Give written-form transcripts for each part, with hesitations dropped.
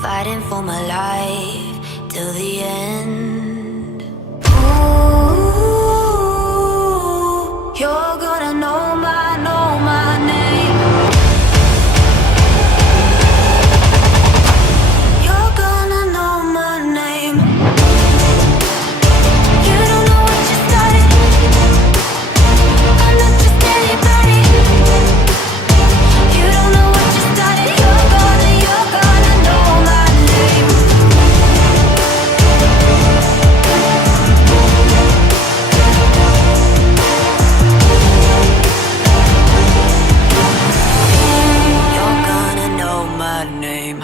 fighting for my life till the end. Ooh, you're gonna know my name. You're gonna know my name. You don't know what you started. I'm not just anybody. You don't know what you started. You're gonna know my name. You're gonna know my name.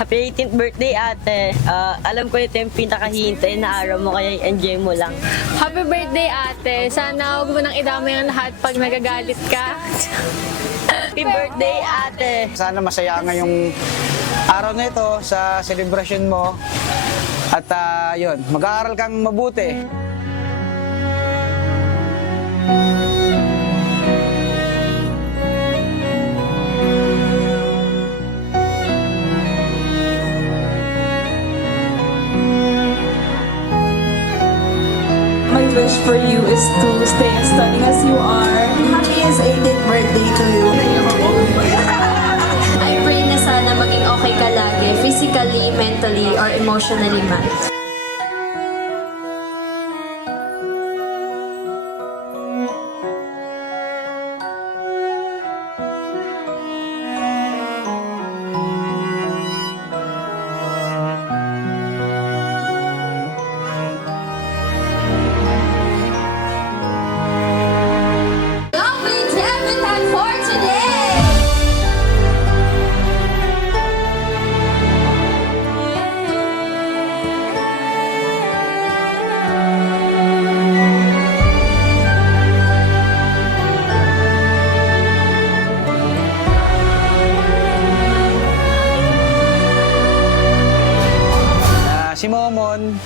Happy 18th birthday, ate. Alam ko ito yung pinakahihintay na araw mo, kaya enjoy mo lang. Happy birthday, ate. Sana huwag mo nang idamay ang lahat pag nagagalit ka. Happy birthday, ate. Sana masaya ngayong araw na ito sa celebration mo. At yun, mag-aaral kang mabuti. My wish for you is to stay as stunning as you are. Happiest 18th birthday to you. I pray na sana maging okay ka lagi, physically, mentally, or emotionally man. Lovely debut time for today! Si Momon,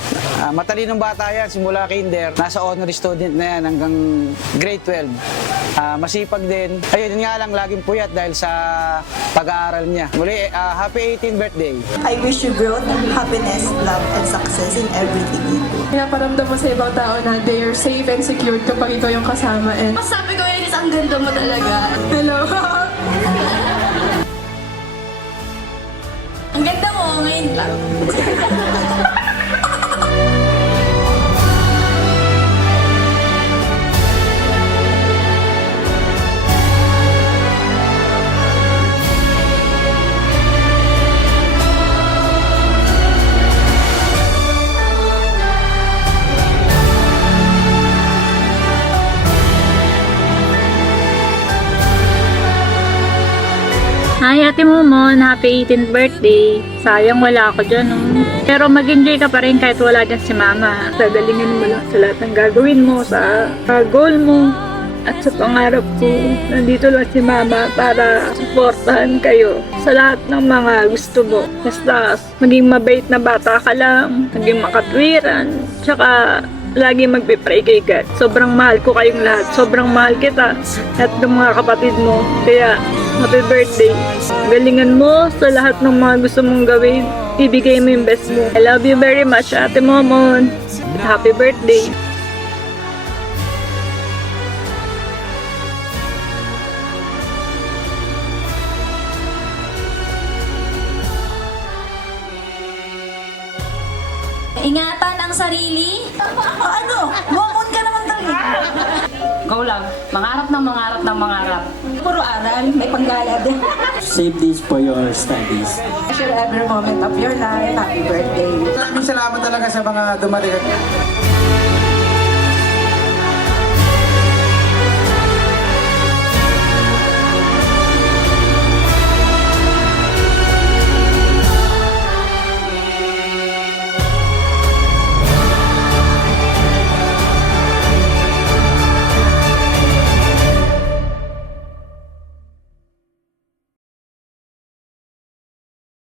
matalinong bata yan, simula kinder. Nasa honor student na yan hanggang grade 12. Masipag din. Ayun, yun nga lang, laging puyat dahil sa pag-aaral niya. Muli, happy 18th birthday. I wish you growth, happiness, love, and success in everything you do. Pinaparamdam mo sa ibang tao na they are safe and secure kapag ikaw yung kasama. And Masabi ko yun, ang ganda mo talaga. hello! Ang ganda mo, ngayon lang. Hi Ate Momon, happy 18th birthday. Sayang wala ako dyan, no? Pero mag-enjoy ka pa rin kahit wala dyan si Mama. Gagalingin mo lang sa lahat ng gagawin mo, sa goal mo, at sa pangarap ko. Nandito lang si Mama para supportahan kayo sa lahat ng mga gusto mo. Basta maging mabait na bata ka lang, maging makatwiran, tsaka lagi magpipray kay God. Sobrang mahal ko kayong lahat. Sobrang mahal kita at ng mga kapatid mo. Kaya, happy birthday. Galingan mo sa lahat ng mga gusto mong gawin. Ibigay mo yung best mo. I love you very much, Ate Momon. Happy birthday. Ingatan ang sarili. Ano? Momon ka naman talaga. Go lang. Mangarap ng mangarap ng mangarap. Puro aral, may panggaya din. Save this for your studies. Treasure every moment of your life. Happy birthday. Maraming salamat talaga sa mga dumating.